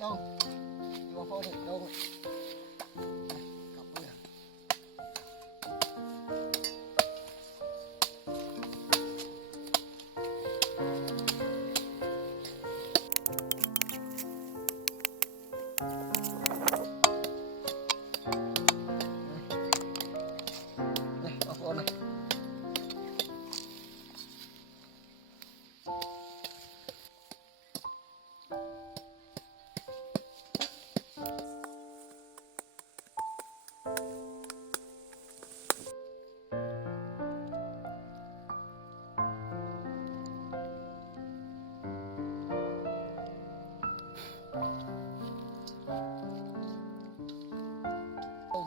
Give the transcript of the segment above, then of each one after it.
đâu vô phô thì đâu này ở phô này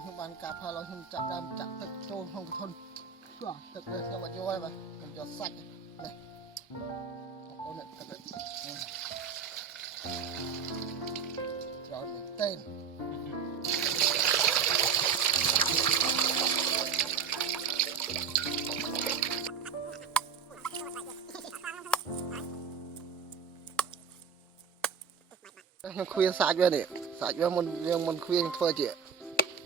nhưng bạn cặp haiเราchặt đam chặt thật trôn không thôn thật đây các bạn vô ai mà cầm cho sạch này ôn định thật rồi tên khuya sạch về này sạch về môn khuya thôi chị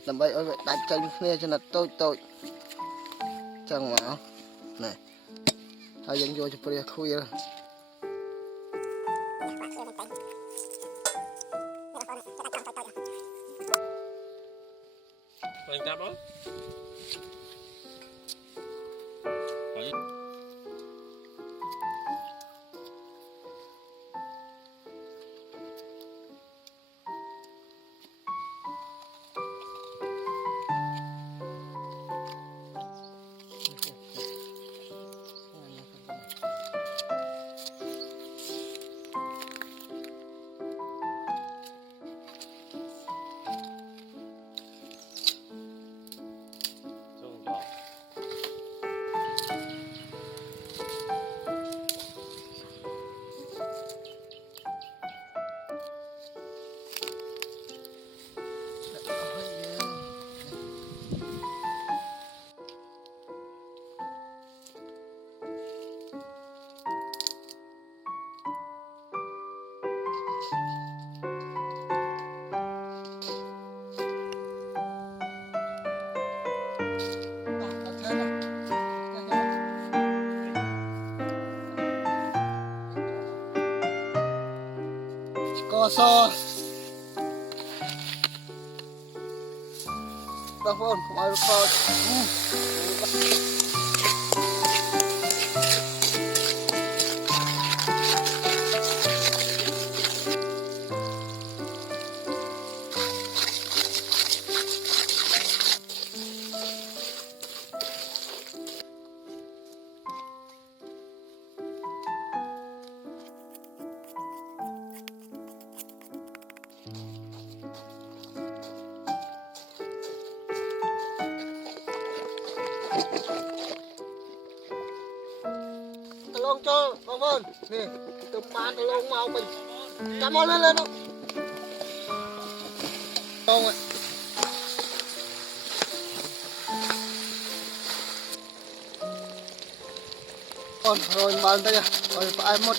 làm vậy ơi đánh chân kia cho là tôi chẳng mà này hai dân vô cho bia khuya Anh cáp đó. co so đâu phone không ai phone lông cho bông vân nè từ bán từ lông màu mình chạm món lên đâu lông ạ rồi bán đây rồi phải một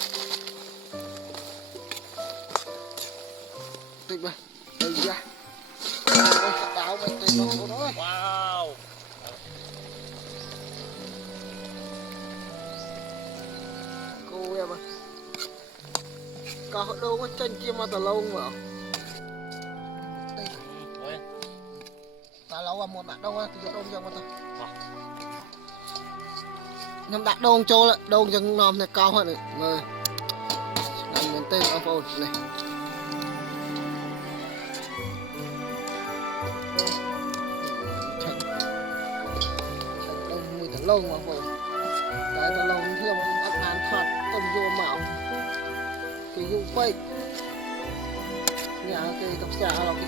tịch này đây ra đào mình tịch nó đó wow cô em à có đâu có chân kia mà tà lâu mà đây tà lâu à một bạn đâu á thì đâu ra mà ta nhầm đặt đông châu lại đông chân nòm này cao hơn này mời đánh mình tên ở phone này đông mùi tà lâu mà phone cái tà lâu kia mà ăn ăn phạt tôm vô mạo cái dụng phây nhà cái tập xả là cái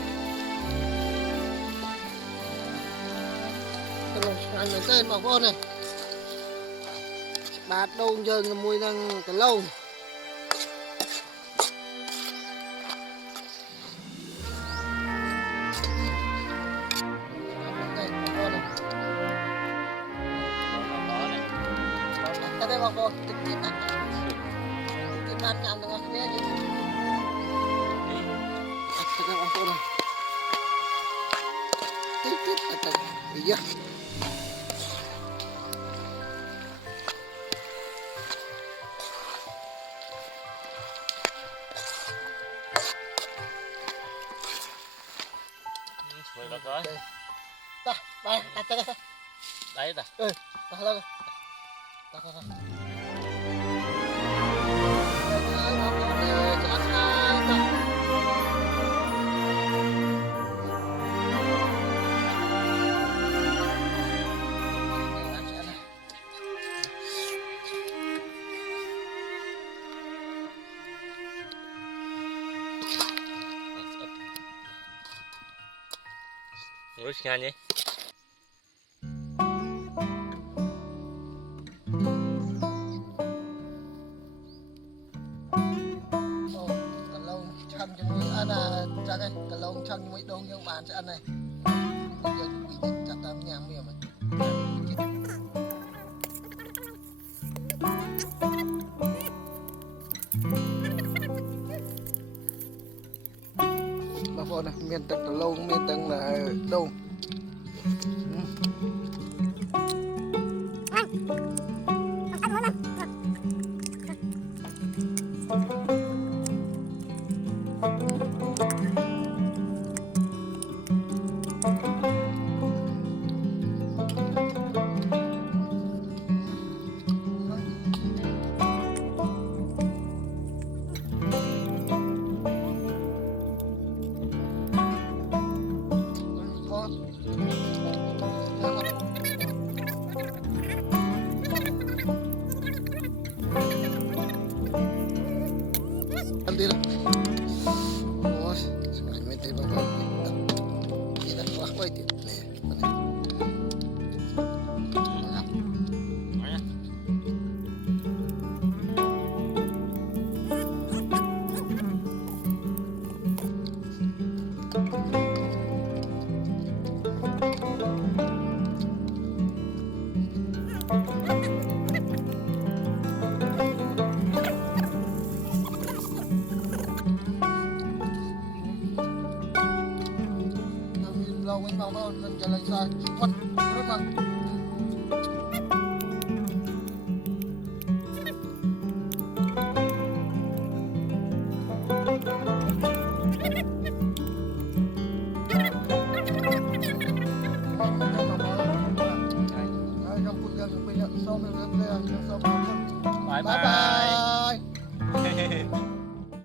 ăn mình tên mà phone này bát đông dần là mùi năng cái lâu cái đây bọc bột trực tiếp đặt trực tiếp nhằm được không biết gì cái đây bọc bột này tiếp tiếp đặt đi chưa Rồi được rồi. ta đây đặt cái đây Đấy ta. đặt lên đặt lên Ngồi ngang nhỉ. chân cho mũi ăn là chắc cái cả lông chân mũi đông nhưng bạn sẽ ăn này bây giờ bị chặt đám nhà miệng mình mà vô này miền tầng cả lông miền tầng là đông đi đâu ôi sekali mete bapak kita kuah kau itu nih lâu với nhau thôi mình trả lời sai quất rất là Bye bye.